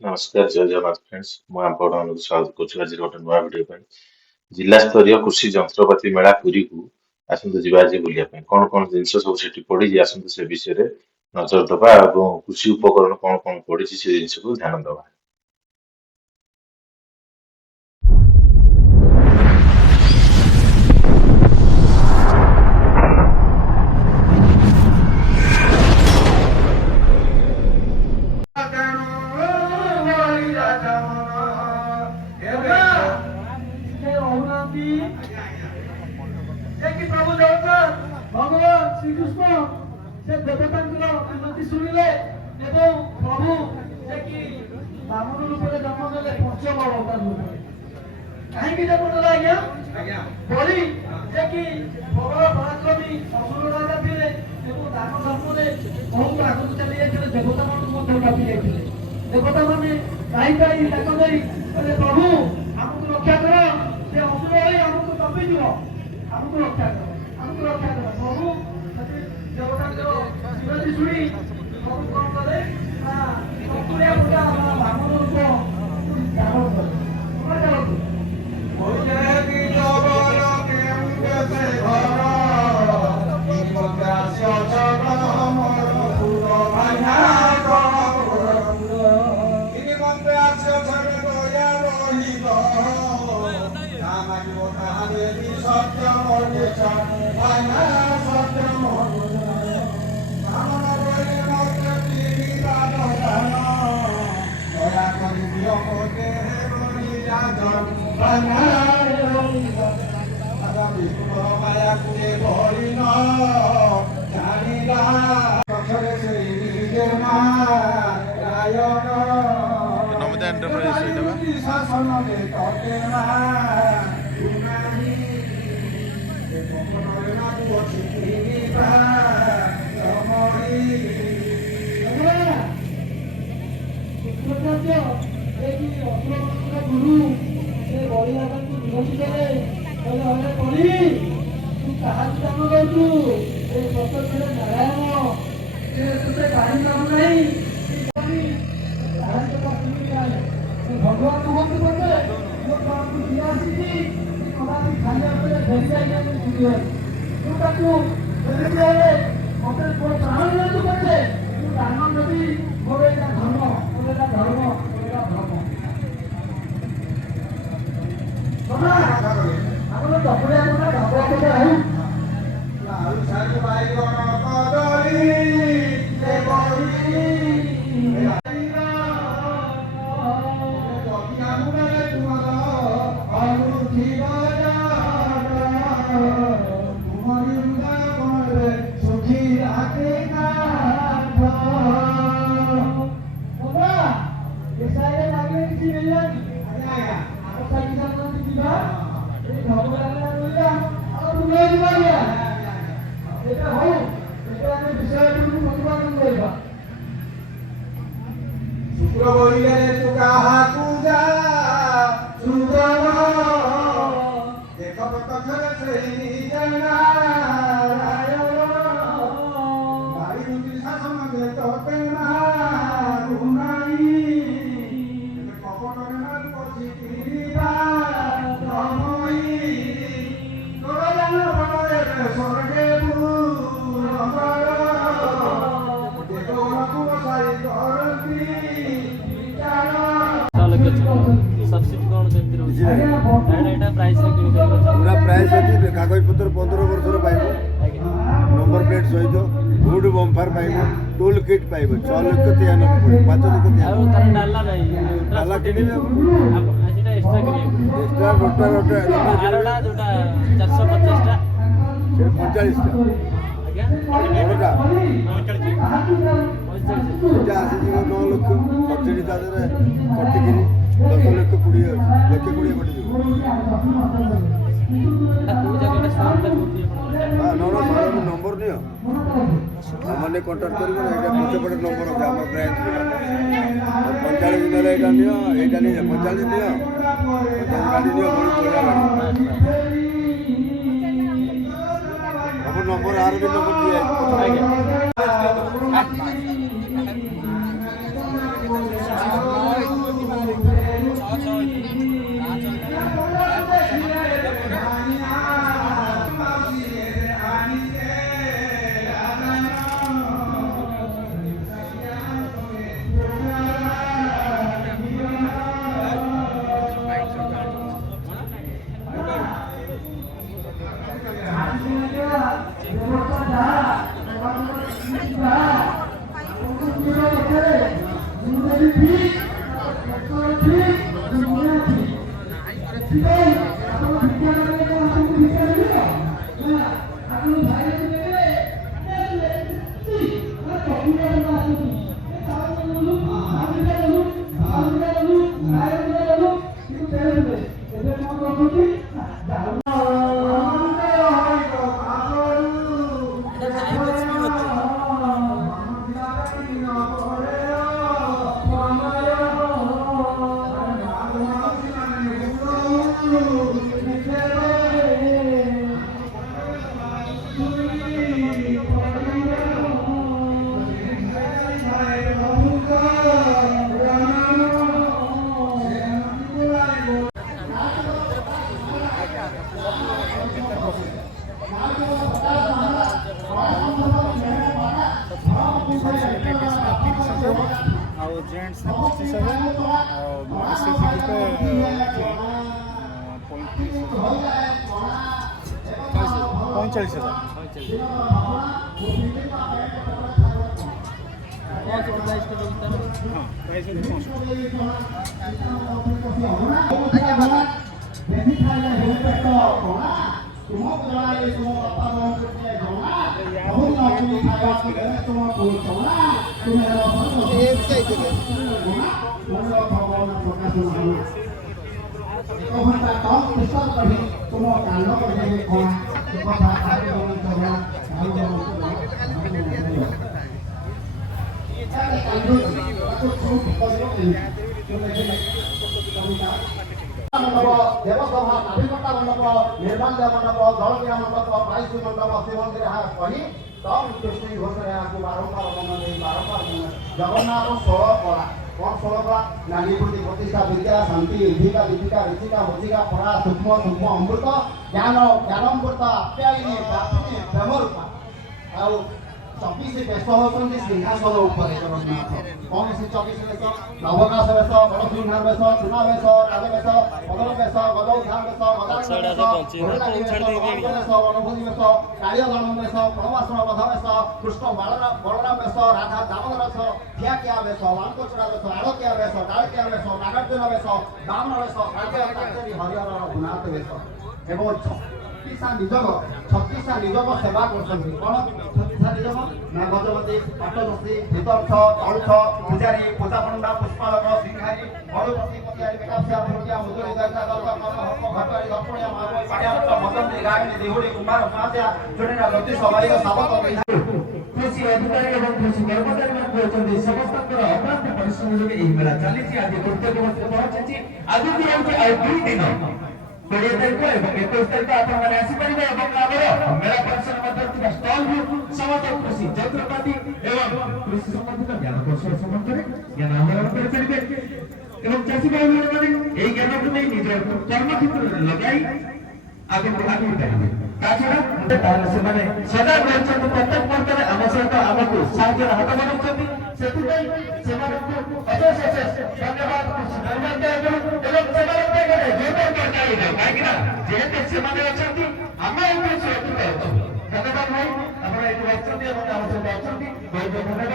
ନମସ୍କାର ଜୟ ଜଗନ୍ନାଥ ଫ୍ରେଣ୍ଡସ୍ ମୁଁ ଆପଣମାନଙ୍କୁ ସ୍ୱାଗତ କରୁଛି ଆଜିର ଗୋଟେ ନୂଆ ଭିଡିଓ ପାଇଁ। ଜିଲ୍ଲା ସ୍ତରୀୟ କୃଷି ଯନ୍ତ୍ରପାତି ମେଳା ପୁରୀକୁ ଆସନ୍ତୁ ଯିବା ଆଜି ବୁଲିବା ପାଇଁ। କଣ କଣ ଜିନିଷ ସବୁ ସେଠି ପଡିଛି ଆସନ୍ତୁ ସେ ବିଷୟରେ ନଜର ଦବା ଏବଂ କୃଷି ଉପକରଣ କଣ କଣ ପଡିଛି ସେ ଜିନିଷକୁ ଧ୍ୟାନ ଦବା। ପ୍ରଭୁ ଜଗନ୍ନାଥ ଭଗବାନ ଶ୍ରୀକୃଷ୍ଣ ସେ ଦେବତାଙ୍କର ବିନତି ଶୁଣିଲେ ଏବଂ ପ୍ରଭୁ ଯେ କି ବାମନ ରୂପରେ ଜନ୍ମ ନେଲେ ପଞ୍ଚମ ଅବତାର ରୂପରେ। କାହିଁକି ଜନ୍ମ ନେଲା ଆଜ୍ଞା? ବଳି ଯେ କି ପ୍ରବଳ ପରାକ୍ରମୀ ଅସୁର ରାଜା ଥିଲେ ଏବଂ ଦାନ ଧର୍ମରେ ବହୁତ ଆଗକୁ ଚାଲି ଯାଇଥିଲେ, ଦେବତାମାନଙ୍କୁ ମଧ୍ୟ କାଟି ଯାଇଥିଲେ। ଦେବତାମାନେ ଗାଈ ଡାକ ଦେଇ କହିଲେ ପ୍ରଭୁ ଆମକୁ ରକ୍ଷା କର, ସେ ଅସୁର ହୋଇ ଆମକୁ ଟପିଯିବ, ଆମକୁ ରକ୍ଷା କର, ଆମକୁ ରକ୍ଷା କର। ପ୍ରଭୁ ଦେବତାଙ୍କର ବିନତି ଶୁଣି ପ୍ରଭୁ କଣ କଲେ ନା ଚକୁଳିଆ ପୂଜା ବାମନ ରୂପ ଧାରଣ କଲେ। নমিতা এন্টারপ্রাইজ ଗୁରୁ ସେ ବଳିରାଜାଙ୍କୁ ବିରୋଧୀ କଲେ, କହିଲେ ଅରେ ବଳି ତୁ କାହାକୁ କାମ କରୁଛୁ? ଏ ପ୍ରକୃତରେ ନାରାୟଣ ସେ ତୋତେ ଗାଳି କାମ ନାହିଁ। ଭଗବାନ କୁହନ୍ତୁ ବୋଧେ ମୋ ତମକୁ ଦିଆ ଆସିଛି କଦାପି ଖାଲି ହାତରେ ଧରି ଯାଇକି ବୁଲିବାରୁ ତୁ ତାକୁ ଯେମିତି ହେଲେ ମତେ ମୋର ପ୍ରାଣ ନିଅନ୍ତୁ ପଛେ ମୁଁ ଦାନ ଦେବି। ମୋର ଏଇଟା ଧର୍ମ, ମୋର ଏଇଟା ଧର୍ମ, ମୋର ଏଇଟା ଧର୍ମ। ଆମର ଚପଳିଆ କଥା ଢାବଳା କଥା ହଉ শুক্র বলিলে তু কাহাকু যা সুন্দর দেখ পথরে সেই নিজ নারায়ণ বাড়ি দুটি শাসন দে তোতে না রুনাই কপটরে না পছি তিরিবা তমই তোরা জানো বলে স্বর্গে পুরমর দেখো মকুব সাই করতি ସବସିଡି କଣ କେମିତି ରହୁଛି? ଏଇଟା ପ୍ରାଇସ୍ ପୁରା ପ୍ରାଇସ୍ ଅଛି। କାଗଜ ପତ୍ର 15 ବର୍ଷର ପାଇବ, ନମ୍ବର ପ୍ଲେଟ୍ ସହିତ ଗୁଡ୍ ବମ୍ଫର ପାଇବ, ଟୁଲ୍ କିଟ୍ ପାଇବ। 6 ଲକ୍ଷ 93 ପଡ଼ିବ, 5 ଲକ୍ଷ 93। ଆଉ ତାର ଡାଲା ନାହିଁ, ଡାଲା କିଣିବେ ଆପଣ? ସେଟା ଏକ୍ସଟ୍ରା କିଣିବେ। ଏକ୍ସଟ୍ରା ରୋଟା ଆରଟା ଯୋଉଟା 450ଟା ସେ 45ଟା ଆଜ୍ଞା ବଡ଼ଟା 45 ସେଟା ଆସିଯିବ 9 ଲକ୍ଷ। ସବସିଡି ତା ଦେହରେ କଟିକିରି 10 ଲକ୍ଷ 20 ଅଛି, ଲକ୍ଷ 20 କଟିଯିବ। ଏଟା କୋଉ ଜାଗାରେ ସୋରୁମଟା କୋଉଠି? ହଁ ନମ୍ବର ନମ୍ବର ନିଅ, ଆମମାନେ କଣ୍ଟାକ୍ଟ କରିବେ ନା। ଏଇଟା ପଛପଟେ ନମ୍ବର ଅଛି ଆମର ବ୍ରାଞ୍ଚ। 45 ଦିନ ହେଲେ ଏଇଟା ନିଅ, ଏଇଟା ନିଅ 45 ନିଅ, 50 ଗାଡ଼ି ନିଅ, ବଢ଼ି ବଢ଼ିଆ ଗାଡ଼ି। ସବୁ ନମ୍ବର ଆର ବି ନମ୍ବର ଦିଆଯାଇଛି। ଆଉ ଜେଣ୍ଟସ୍ 37 ଆଉ ଏସ୍ଏଚଜି ଗୋଟେ 45,000। ହଁ ପ୍ରାଇସ୍ देवसभा नाभिकता मंडप निर्माण मंडप जलक्रिया मंडप प्राइस मंडप श्रीमंदिर कही तम कृष्ण घोष बारंबार बारंबार जगन्नाथ 16 कला कौन 16 कला ना निवृत्ति प्रतिष्ठा विद्या शांति दीपिका दीपिका ऋतिका मुचिका परा सूक्ष्म सूक्ष्म अमृत ज्ञान ज्ञानामृत आप्यायिनी प्राप्तिनी प्रेम रूपा आउ 24 बेश होती सिंहासन उपर जगन्नाथ कौन से 24 बेश नवनाश बेश बड़सिंहार बेश चुना बेश राज बेश पदर बेश गदौधान बेश अनुभूति बेश कालियगण बेश प्रणवासन बध बेश कृष्ण बलराम बेश राधा दामोदर बेश धियाकिया बेश वांकोचरा बेश आड़किया बेश डाड़किया बेश नागार्जुन बेश बामन बेश हरिहर रघुनाथ बेश एवं 36 निजक सेवा कर गजपति पाटदशी भीतर्थ तौथ पूजारी पूजा पंडा पुष्पालक सिंहारी मरुपति पतिहारी बेकासिया भोटिया मुदुरी दैता दर्शक घटारी दर्पणिया मारुई पाड़िया मदन गायनी देहुड़ी कुमार सासिया जोड़ीरा ज्योतिष बारिक साबक कृषि अधिकारी एवं कृषि कर्मचारी होती समस्त अक्लांत परिश्रम जो यही मेला चली आज प्रत्येक वर्ष पहुंची आज भी हूँ 2 दिन 20 तारीख एवं 21 तारीख आपने आसीपर मेला परिसर स्टल समस्त कृषि यंत्रपाति एवं कृषि संबंधित ज्ञान कौशल संबंध ज्ञान आंदोलन करें एवं चाषी भाई मैंने ज्ञान को नहीं निज कर्म क्षेत्र में लगाई आगे बढ़ाई पारे सदा प्रत्येक मुहूर्त आम सहित आमको साहय हाथ बढ़ाऊँ अशेष धन्यवाद जेहेतु से आम सुरक्षित धन्यवाद भाई आप बहुत